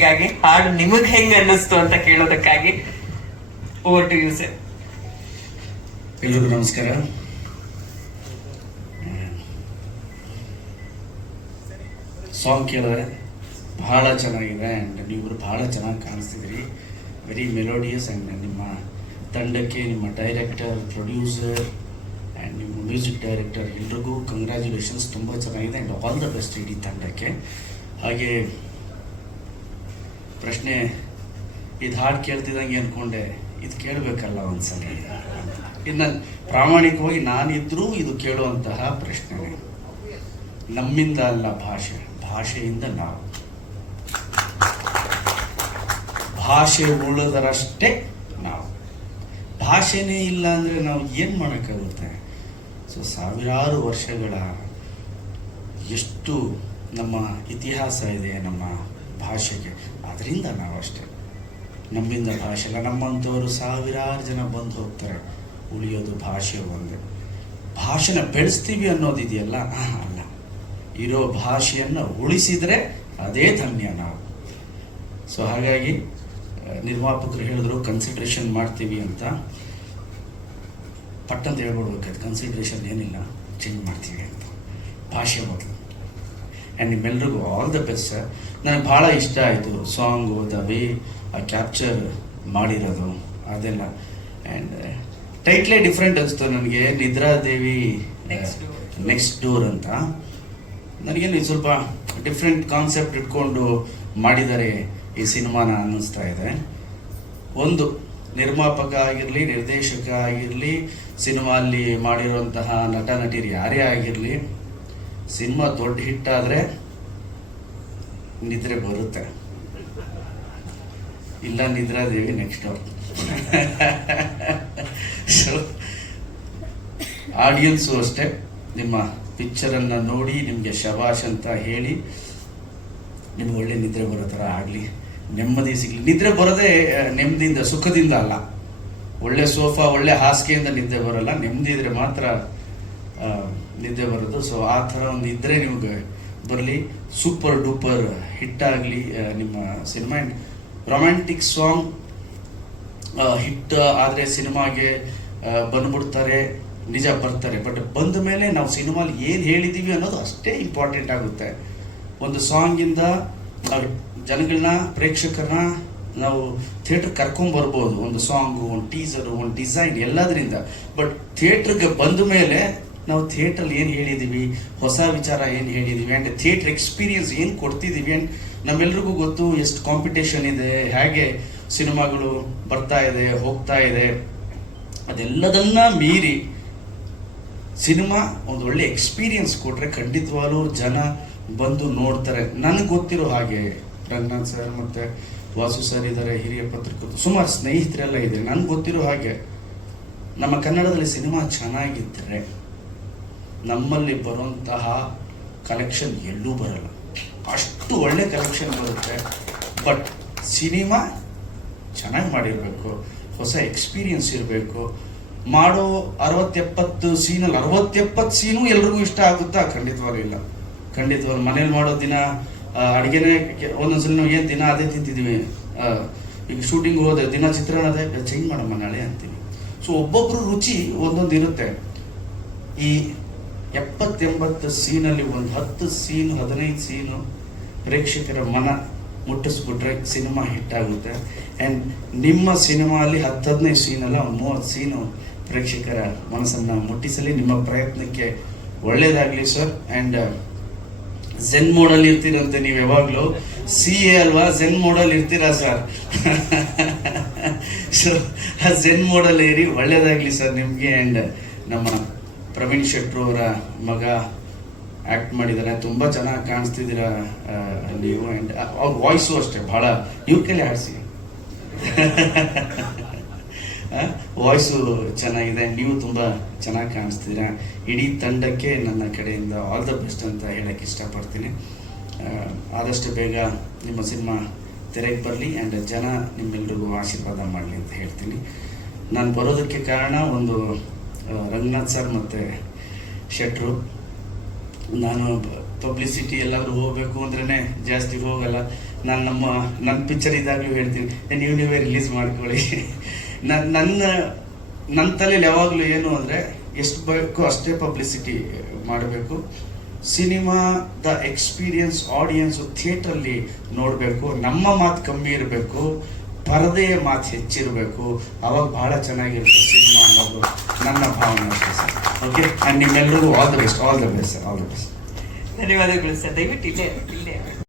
ಹೀಗಾಗಿ ಹಾಡು ನಿಮಗ್ ಹೆಂಗ್ ಅನ್ನಿಸ್ತು ಅಂತ ಕೇಳೋದಕ್ಕಾಗಿ ಓವರ್ ಟು ಯೂಸ್ ಎಲ್ರಿಗೂ ನಮಸ್ಕಾರ. ಸಾಂಗ್ ಕೇಳಿದ್ರೆ ಬಹಳ ಚೆನ್ನಾಗಿದೆ ಆ್ಯಂಡ್ ನೀವು ಬಹಳ ಚೆನ್ನಾಗಿ ಕಾಣಿಸ್ತಿದ್ರಿ ವೆರಿ ಮೆಲೋಡಿಯಸ್ ಆ್ಯಂಡ್ ನಿಮ್ಮ ತಂಡಕ್ಕೆ, ನಿಮ್ಮ ಡೈರೆಕ್ಟರ್ ಪ್ರೊಡ್ಯೂಸರ್ ಆ್ಯಂಡ್ ನಿಮ್ಮ ಮ್ಯೂಸಿಕ್ ಡೈರೆಕ್ಟರ್ ಎಲ್ರಿಗೂ ಕಂಗ್ರ್ಯಾಚುಲೇಷನ್ಸ್ ತುಂಬ ಚೆನ್ನಾಗಿದೆ ಆ್ಯಂಡ್ ಆಲ್ ದ ಬೆಸ್ಟ್ ಇಡೀ ತಂಡಕ್ಕೆ. ಹಾಗೆ ಪ್ರಶ್ನೆ, ಇದು ಹಾಡು ಕೇಳ್ತಿದ್ದಂಗೆ ಅಂದ್ಕೊಂಡೆ ಇದು ಕೇಳಬೇಕಲ್ಲ ಒಂದ್ಸಲ. ಇನ್ನ ಪ್ರಾಮಾಣಿಕವಾಗಿ ನಾನಿದ್ರೂ ಇದು ಕೇಳುವಂತಹ ಪ್ರಶ್ನೆ. ನಮ್ಮಿಂದ ಅಲ್ಲ ಭಾಷೆ, ಭಾಷೆಯಿಂದ ನಾವು. ಭಾಷೆ ಉಳಿದರಷ್ಟೇ ನಾವು. ಭಾಷೆನೇ ಇಲ್ಲ ಅಂದರೆ ನಾವು ಏನು ಮಾಡೋಕ್ಕಾಗುತ್ತೆ? ಸೊ, ಸಾವಿರಾರು ವರ್ಷಗಳ ಎಷ್ಟು ನಮ್ಮ ಇತಿಹಾಸ ಇದೆ, ನಮ್ಮ ಭಾಷೆಗೆ. ಅದರಿಂದ ನಾವು ಅಷ್ಟೇ ನಮ್ಮಿಂದ ಭಾಷೆ ಅಲ್ಲ ನಮ್ಮಂಥವರು ಸಾವಿರಾರು ಜನ ಬಂದು ಹೋಗ್ತಾರೆ. ಉಳಿಯೋದು ಭಾಷೆ ಒಂದೇ. ಭಾಷೆನ ಬೆಳೆಸ್ತೀವಿ ಅನ್ನೋದಿದೆಯಲ್ಲ ಅಲ್ಲ. ಇರೋ ಭಾಷೆಯನ್ನು ಉಳಿಸಿದರೆ ಅದೇ ಧನ್ಯ ನಾವು. ಸೊ ಹಾಗಾಗಿ ನಿರ್ಮಾಪಕರು ಹೇಳಿದ್ರು ಕನ್ಸಿಡ್ರೇಷನ್ ಮಾಡ್ತೀವಿ ಅಂತ. ಪಟ್ಟಂತ ಹೇಳ್ಬಿಡ್ಬೇಕಾಯ್ತು ಕನ್ಸಿಡ್ರೇಷನ್ ಏನಿಲ್ಲ. ಚೇಂಜ್ ಮಾಡ್ತೀವಿ ಅಂತ. ಭಾಷೆ ಮೊದಲು. ಆ್ಯಂಡ್ ನಿಮ್ಮೆಲ್ರಿಗೂ ಆಲ್ ದ ಬೆಸ್ಟ್ ಸರ್ ನನಗೆ ಭಾಳ ಇಷ್ಟ ಆಯಿತು ಸಾಂಗ್ ದ ವೇ ಆ ಕ್ಯಾಪ್ಚರ್ ಮಾಡಿರೋದು ಅದೆಲ್ಲ. ಆ್ಯಂಡ್ ಟೈಟ್ಲೇ ಡಿಫ್ರೆಂಟ್ ಅನಿಸ್ತು ನನಗೆ. ನಿದ್ರಾದೇವಿ. ನೆಕ್ಸ್ಟ್ ಡೋರ್ ಅಂತ. ನನಗೇನು ಸ್ವಲ್ಪ ಡಿಫ್ರೆಂಟ್ ಕಾನ್ಸೆಪ್ಟ್ ಇಟ್ಕೊಂಡು ಮಾಡಿದ್ದಾರೆ ಈ ಸಿನಿಮಾನ ಅನ್ನಿಸ್ತಾ ಇದೆ. ಒಂದು ನಿರ್ಮಾಪಕ ಆಗಿರಲಿ ನಿರ್ದೇಶಕ ಆಗಿರಲಿ ಸಿನಿಮಾ ಅಲ್ಲಿ ಮಾಡಿರುವಂತಹ ನಟ ನಟಿಯರು ಯಾರೇ ಆಗಿರಲಿ ಸಿನಿಮಾ ದೊಡ್ಡ ಹಿಟ್ ಆದರೆ ನಿದ್ರೆ ಬರುತ್ತೆ. ಇಲ್ಲ ನಿದ್ರಾದೇವಿ ನೆಕ್ಸ್ಟ್ ಸೊ ಆಡಿಯನ್ಸು ಅಷ್ಟೇ. ನಿಮ್ಮ ಪಿಕ್ಚರನ್ನು ನೋಡಿ, ನಿಮಗೆ ಶಬಾಷ್ ಅಂತ ಹೇಳಿ, ನಿಮ್ಗೆ ಒಳ್ಳೆ ನಿದ್ರೆ ಬರೋ ಥರ ಆಗಲಿ. ನೆಮ್ಮದಿ ಸಿಗಲಿ. ನಿದ್ರೆ ಬರೋದೇ ನೆಮ್ಮದಿಯಿಂದ, ಸುಖದಿಂದ ಅಲ್ಲ. ಒಳ್ಳೆ ಸೋಫಾ ಒಳ್ಳೆ ಹಾಸಿಗೆಯಿಂದ ನಿದ್ದೆ ಬರಲ್ಲ. ನೆಮ್ಮದಿ ಇದ್ರೆ ಮಾತ್ರ ನಿದ್ದೆ ಬರೋದು ಸೊ ಆ ಥರ ಒಂದು ಇದ್ದರೆ ನಿಮಗೆ ಬರಲಿ. ಸೂಪರ್ ಡೂಪರ್ ಹಿಟ್ ಆಗಲಿ ನಿಮ್ಮ ಸಿನಿಮಾ ರೊಮ್ಯಾಂಟಿಕ್ ಸಾಂಗ್ ಹಿಟ್ ಆದರೆ ಸಿನಿಮಾಗೆ ಬಂದುಬಿಡ್ತಾರೆ, ನಿಜ ಬರ್ತಾರೆ. ಬಟ್ ಬಂದ ಮೇಲೆ ನಾವು ಸಿನಿಮಾಲಿ ಏನು ಹೇಳಿದ್ದೀವಿ ಅನ್ನೋದು ಅಷ್ಟೇ ಇಂಪಾರ್ಟೆಂಟ್ ಆಗುತ್ತೆ. ಒಂದು ಸಾಂಗಿಂದ ನಾವು ಜನಗಳನ್ನ, ಪ್ರೇಕ್ಷಕರನ್ನ ನಾವು ಥಿಯೇಟ್ರ್ ಕರ್ಕೊಂಡ್ಬರ್ಬೋದು ಒಂದು ಸಾಂಗು ಒಂದು ಟೀಸರು ಒಂದು ಡಿಸೈನ್ ಎಲ್ಲದರಿಂದ. ಬಟ್ ಥಿಯೇಟ್ರಿಗೆ ಬಂದ ಮೇಲೆ ನಾವು ಥಿಯೇಟ್ರಲ್ಲಿ ಏನು ಹೇಳಿದ್ದೀವಿ ಹೊಸ ವಿಚಾರ ಏನು ಹೇಳಿದ್ದೀವಿ ಆ್ಯಂಡ್ ಥಿಯೇಟ್ರ್ ಎಕ್ಸ್ಪೀರಿಯನ್ಸ್ ಏನು ಕೊಡ್ತಿದ್ದೀವಿ ಆ್ಯಂಡ್ ನಮ್ಮೆಲ್ರಿಗೂ ಗೊತ್ತು ಎಷ್ಟು ಕಾಂಪಿಟೇಷನ್ ಇದೆ, ಹೇಗೆ ಸಿನಿಮಾಗಳು ಬರ್ತಾ ಇದೆ, ಹೋಗ್ತಾ ಇದೆ. ಅದೆಲ್ಲದನ್ನ ಮೀರಿ ಸಿನಿಮಾ ಒಂದು ಒಳ್ಳೆ ಎಕ್ಸ್ಪೀರಿಯನ್ಸ್ ಕೊಟ್ಟರೆ ಖಂಡಿತವಾಗ್ಲೂ ಜನ ಬಂದು ನೋಡ್ತಾರೆ. ನನಗೆ ಗೊತ್ತಿರೋ ಹಾಗೆ ರಂಗನಾಥ್ ಸರ್ ಮತ್ತೆ ವಾಸು ಸರ್ ಇದ್ದಾರೆ ಹಿರಿಯ ಪತ್ರಕರ್ತರು, ಸುಮಾರು ಸ್ನೇಹಿತರೆಲ್ಲ ಇದೆ ನನಗೆ ಗೊತ್ತಿರೋ ಹಾಗೆ ನಮ್ಮ ಕನ್ನಡದಲ್ಲಿ ಸಿನಿಮಾ ಚೆನ್ನಾಗಿದ್ದರೆ ನಮ್ಮಲ್ಲಿ ಬರುವಂತಹ ಕಲೆಕ್ಷನ್ ಎಲ್ಲೂ ಬರಲ್ಲ. ಅಷ್ಟು ಒಳ್ಳೆ ಕಲೆಕ್ಷನ್ ಬರುತ್ತೆ. ಬಟ್ ಸಿನಿಮಾ ಚೆನ್ನಾಗಿ ಮಾಡಿರಬೇಕು. ಹೊಸ ಎಕ್ಸ್ಪೀರಿಯನ್ಸ್ ಇರಬೇಕು. ಮಾಡೋ ಅರವತ್ತೆಪ್ಪತ್ತು ಸೀನಲ್ಲಿ ಅರವತ್ತೆಪ್ಪತ್ತು ಸೀನು ಎಲ್ರಿಗೂ ಇಷ್ಟ ಆಗುತ್ತಾ? ಖಂಡಿತವಾಗ್ಲೂ ಇಲ್ಲ. ಖಂಡಿತವಾಗ್ಲು ಮನೇಲಿ ಮಾಡೋ ದಿನ ಅಡುಗೆನೇ ಅಡಿಗೆನೇ ಸಲ ಒಂದೊಂದ್ಸಲ ನಾವು ಏನು ದಿನ ಅದೇ ತಿಂತಿದ್ದೀವಿ ಈಗ ಶೂಟಿಂಗ್ ಹೋದೆ ದಿನ ಚಿತ್ರಾನ್ನ ಅದೇ ಚೇಂಜ್ ಮಾಡಮ್ಮ ನಾಳೆ ಅಂತೀನಿ ಸೊ ಒಬ್ಬೊಬ್ಬರು ರುಚಿ ಒಂದೊಂದು ಇರುತ್ತೆ. ಈ ಎಪ್ಪತ್ತೆಂಬತ್ತು ಸೀನಲ್ಲಿ ಒಂದು ಹತ್ತು ಸೀನ್, ಹದಿನೈದು ಸೀನು ಪ್ರೇಕ್ಷಕರ ಮನ ಮುಟ್ಟಿಸ್ಬಿಟ್ರೆ ಸಿನಿಮಾ ಹಿಟ್ ಆಗುತ್ತೆ. ಆ್ಯಂಡ್ ನಿಮ್ಮ ಸಿನಿಮಾ ಅಲ್ಲಿ ಹತ್ತು ಹದಿನೈದು ಸೀನಲ್ಲ, ಒಂದು ಮೂವತ್ತು ಸೀನು ಪ್ರೇಕ್ಷಕರ ಮನಸ್ಸನ್ನು ಮುಟ್ಟಿಸಲಿ. ನಿಮ್ಮ ಪ್ರಯತ್ನಕ್ಕೆ ಒಳ್ಳೇದಾಗಲಿ ಸರ್. ಆ್ಯಂಡ್ ಝೆನ್ ಮೋಡಲ್ಲಿ ಇರ್ತೀರಂತೆ ನೀವು ಯಾವಾಗಲೂ. ಸಿ ಎ ಅಲ್ವಾ? ಝೆನ್ ಮೋಡಲ್ ಇರ್ತೀರಾ ಸರ್? ಸೊ ಆ ಝೆನ್ ಮೋಡಲ್ ಏರಿ ಒಳ್ಳೇದಾಗಲಿ ಸರ್ ನಿಮಗೆ. ಆ್ಯಂಡ್ ನಮ್ಮ ಪ್ರವೀಣ್ ಶೆಟ್ರು ಅವರ ಮಗ ಆ್ಯಕ್ಟ್ ಮಾಡಿದ್ದಾರೆ. ತುಂಬ ಚೆನ್ನಾಗಿ ಕಾಣಿಸ್ತಿದ್ದೀರ ನೀವು ಆ್ಯಂಡ್ ಅವ್ರ ವಾಯ್ಸು ಅಷ್ಟೇ. ಭಾಳ ಇವ್ರ ಕೈಲಿ ಆಡಿಸಿ ವಾಯ್ಸು ಚೆನ್ನಾಗಿದೆ. ನೀವು ತುಂಬ ಚೆನ್ನಾಗಿ ಕಾಣಿಸ್ತಿದ್ದೀರಾ ಇಡೀ ತಂಡಕ್ಕೆ ನನ್ನ ಕಡೆಯಿಂದ ಆಲ್ ದ ಬೆಸ್ಟ್ ಅಂತ ಹೇಳಕ್ಕೆ ಇಷ್ಟಪಡ್ತೀನಿ. ಆದಷ್ಟು ಬೇಗ ನಿಮ್ಮ ಸಿನಿಮಾ ತೆರೆಗೆ ಬರಲಿ. ಆ್ಯಂಡ್ ಜನ ನಿಮ್ಮೆಲ್ರಿಗೂ ಆಶೀರ್ವಾದ ಮಾಡಲಿ ಅಂತ ಹೇಳ್ತೀನಿ. ನಾನು ಬರೋದಕ್ಕೆ ಕಾರಣ ಒಂದು ರಂಗನಾಥ್ ಸರ್ ಮತ್ತು ಶೆಟ್ರು. ನಾನು ಪಬ್ಲಿಸಿಟಿ ಎಲ್ಲಾದರೂ ಹೋಗ್ಬೇಕು ಅಂದ್ರೇ ಜಾಸ್ತಿ ಹೋಗಲ್ಲ. ನಾನು ನಮ್ಮ ನನ್ನ ಪಿಕ್ಚರ್ ಇದ್ದಾಗಲೂ ಹೇಳ್ತೀನಿ. "ಏ, ನೀವು ನೀವೇ ರಿಲೀಸ್ ಮಾಡ್ಕೊಳ್ಳಿ. ನನ್ನ ನನ್ನ ನನ್ನ ತಲೆಯಲ್ಲಿ ಯಾವಾಗಲೂ ಏನು ಅಂದರೆ ಎಷ್ಟು ಬೇಕು ಅಷ್ಟೇ ಪಬ್ಲಿಸಿಟಿ ಮಾಡಬೇಕು. ಸಿನಿಮಾದ ಎಕ್ಸ್ಪೀರಿಯನ್ಸ್ ಆಡಿಯನ್ಸು ಥಿಯೇಟ್ರಲ್ಲಿ ನೋಡಬೇಕು. ನಮ್ಮ ಮಾತು ಕಮ್ಮಿ ಇರಬೇಕು. ಪರದೆಯ ಮಾತು ಹೆಚ್ಚಿರಬೇಕು. ಅವಾಗ ಬಹಳ ಚೆನ್ನಾಗಿರುತ್ತೆ ಸಿನಿಮಾ ಅನ್ನೋದು ನನ್ನ ಭಾವನೆ ಅಷ್ಟೇ ಸರ್ ಓಕೆ ಆ್ಯಂಡ್ ನಿಮ್ಮೆಲ್ಲರಿಗೂ all the best all the best sir all the best ಧನ್ಯವಾದಗಳು ಸರ್ ದಯವಿಟ್ಟು ಇಲ್ಲೇ ಇಲ್ಲೇ